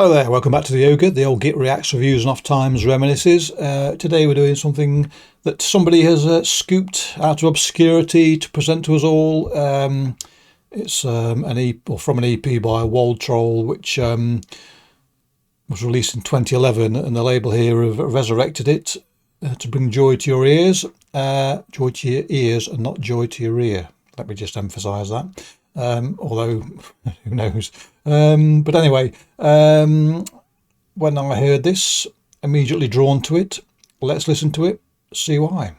Hello there, welcome back to the Ogre, the old Git Reacts, Reviews and Off Times Reminisces. Today we're doing something that somebody has scooped out of obscurity to present to us all. It's an EP, or from an EP by Waldtroll, which was released in 2011, and the label here have resurrected it to bring joy to your ears. Joy to your ears and not joy to your ear. Let me just emphasise that. Although who knows. But anyway, when I heard this, immediately drawn to it. Let's listen to it, see why.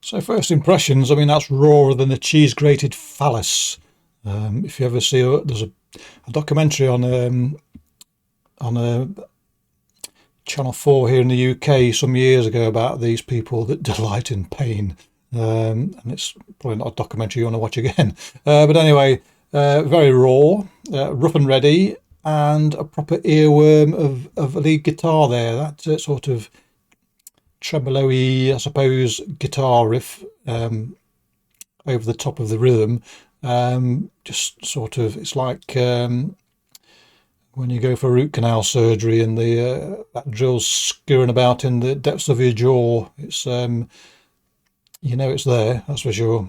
So first impressions, I mean, that's rawer than a cheese grated phallus. If you ever see, there's a documentary on Channel 4 here in the UK some years ago about these people that delight in pain. And it's probably not a documentary you want to watch again. But anyway, very raw, rough and ready, and a proper earworm of a lead guitar there. That sort of tremolo-y, I suppose, guitar riff over the top of the rhythm. Just sort of, it's like when you go for root canal surgery and that drill's skewing about in the depths of your jaw. It's you know it's there, that's for sure.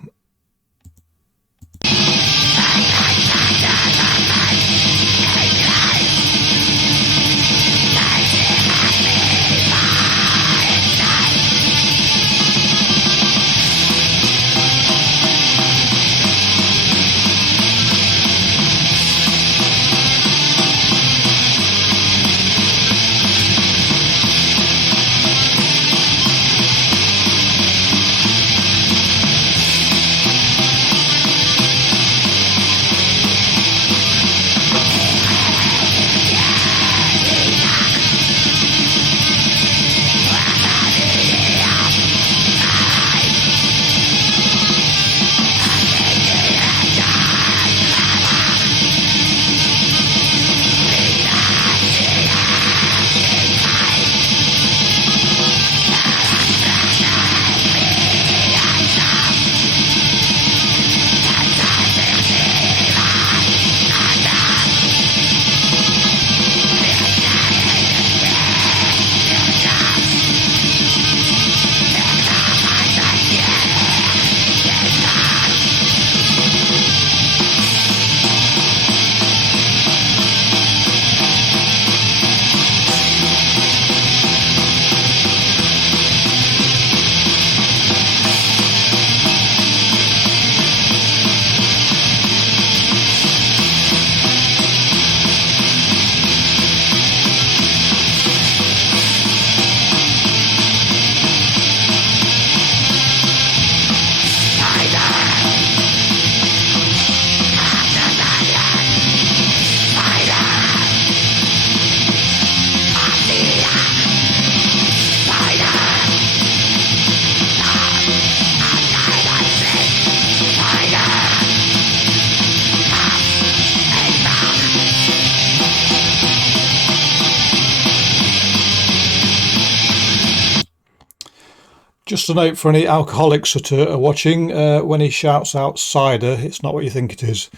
Just a note for any alcoholics that are watching, when he shouts out cider, it's not what you think it is.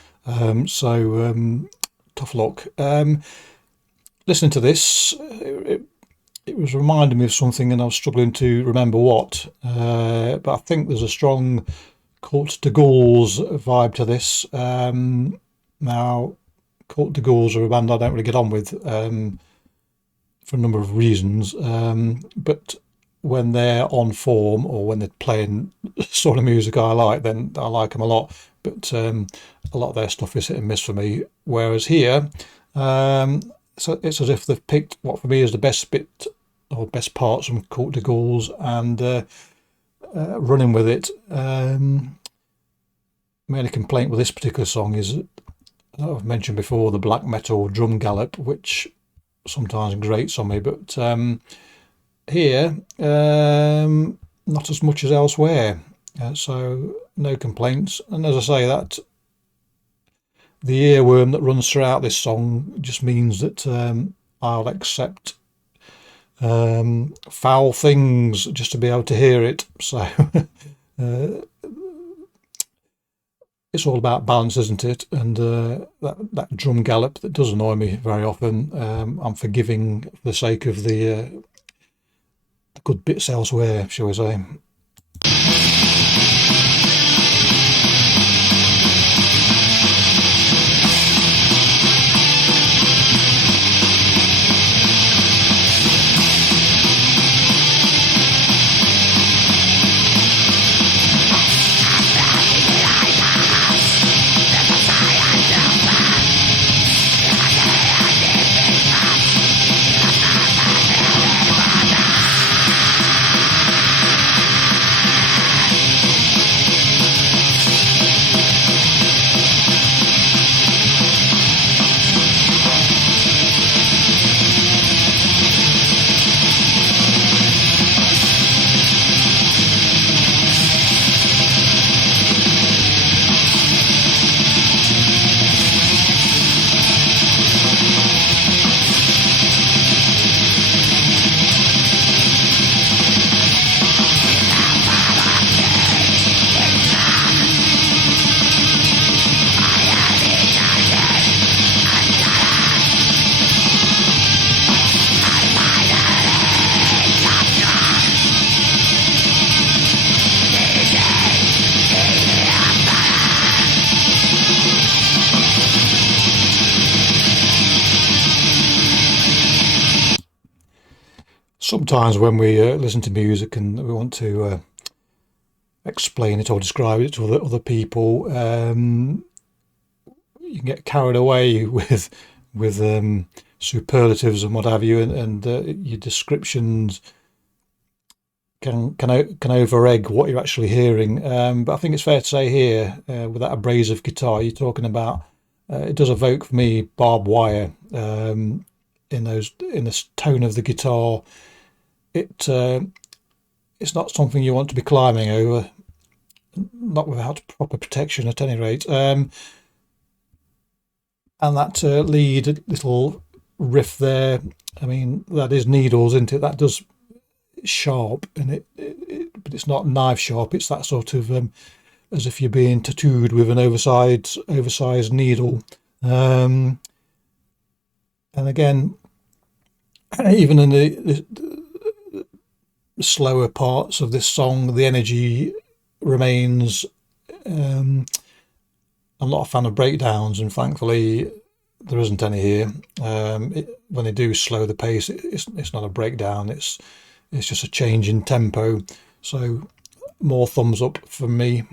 Tough luck. Listening to this, it was reminding me of something, and I was struggling to remember what. But I think there's a strong Cult de Ghouls vibe to this. Now, Cult de Ghouls are a band I don't really get on with for a number of reasons. But when they're on form, or when they're playing sort of music I like, then I like them a lot. But a lot of their stuff is hit and miss for me. Whereas here, so it's as if they've picked what for me is the best bit or best parts from Cult de Ghouls and running with it. My only complaint with this particular song is, I've mentioned before, the black metal drum gallop, which sometimes grates on me, but here not as much as elsewhere. So no complaints. And as I say, that the earworm that runs throughout this song just means that I'll accept foul things just to be able to hear it. So it's all about balance, isn't it? And that drum gallop that does annoy me very often, I'm forgiving for the sake of the good bits elsewhere, shall we say. Sometimes when we listen to music and we want to explain it or describe it to other people, you can get carried away with superlatives and what have you, and your descriptions can over-egg what you're actually hearing. But I think it's fair to say here, with that abrasive guitar you're talking about, it does evoke for me barbed wire in this tone of the guitar. It's not something you want to be climbing over, not without proper protection at any rate. And that lead little riff there, I mean, that is needles, isn't it? That does sharp, and but it's not knife sharp. It's that sort of as if you're being tattooed with an oversized needle. And again, even in the slower parts of this song, the energy remains. I'm not a fan of breakdowns, and thankfully there isn't any here. When they do slow the pace, it's not a breakdown, it's just a change in tempo. So more thumbs up from me.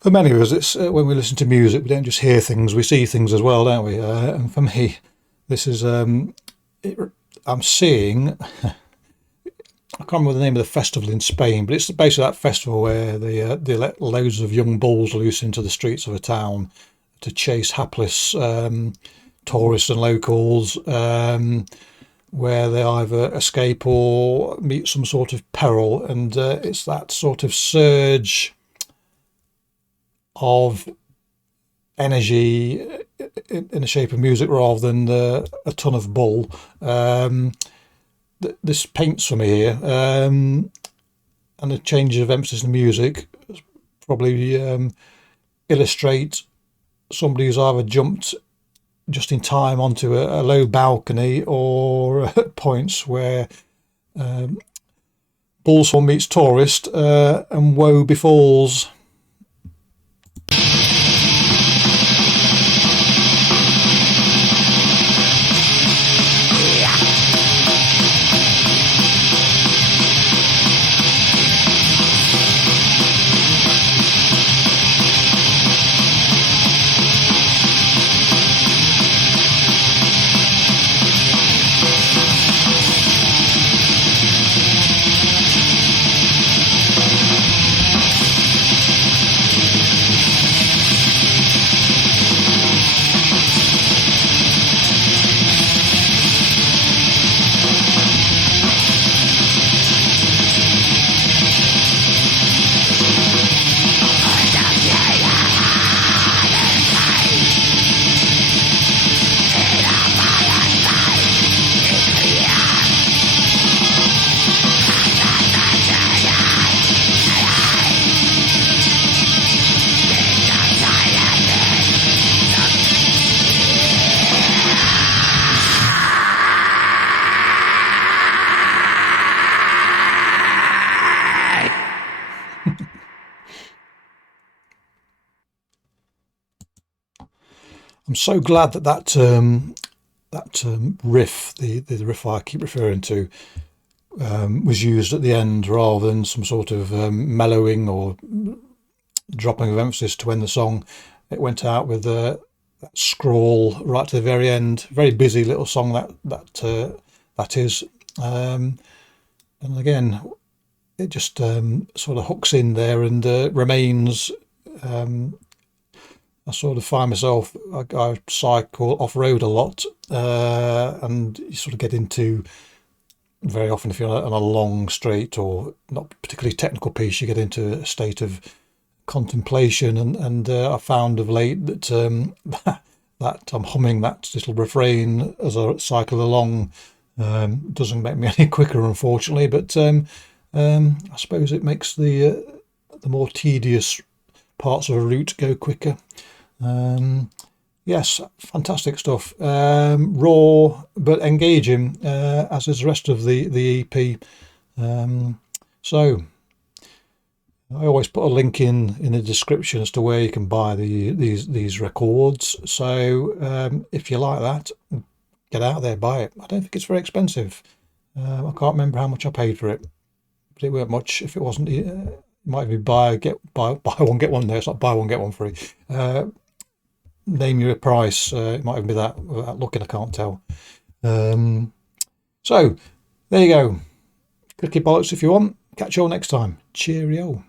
For many of us, it's when we listen to music, we don't just hear things, we see things as well, don't we? And for me, this is I'm seeing. I can't remember the name of the festival in Spain, but it's basically that festival where they let loads of young bulls loose into the streets of a town to chase hapless tourists and locals, where they either escape or meet some sort of peril. And it's that sort of surge of energy in the shape of music rather than a ton of bull. This paints for me here, and the change of emphasis in the music probably illustrate somebody who's either jumped just in time onto a low balcony or at points where bullstorm meets tourist and woe befalls. I'm so glad that riff, the riff I keep referring to, was used at the end rather than some sort of mellowing or dropping of emphasis to end the song. It went out with that scroll right to the very end. Very busy little song that is, and again, it just sort of hooks in there and remains. I sort of find myself, I cycle off-road a lot, and you sort of get into, very often if you're on a long straight or not particularly technical piece, you get into a state of contemplation, and I found of late that that I'm humming that little refrain as I cycle along. Doesn't make me any quicker, unfortunately, but I suppose it makes the more tedious parts of a route go quicker. Yes, fantastic stuff. Raw but engaging, as is the rest of the EP. So I always put a link in the description as to where you can buy these records. So if you like that, get out there, buy it. I don't think it's very expensive. I can't remember how much I paid for it, but it weren't much. If it wasn't, it might be buy one get one. No, it's not buy one get one free. Name you a price. It might even be that without looking. I can't tell. So there you go. Clicky bollocks if you want. Catch you all next time. Cheerio.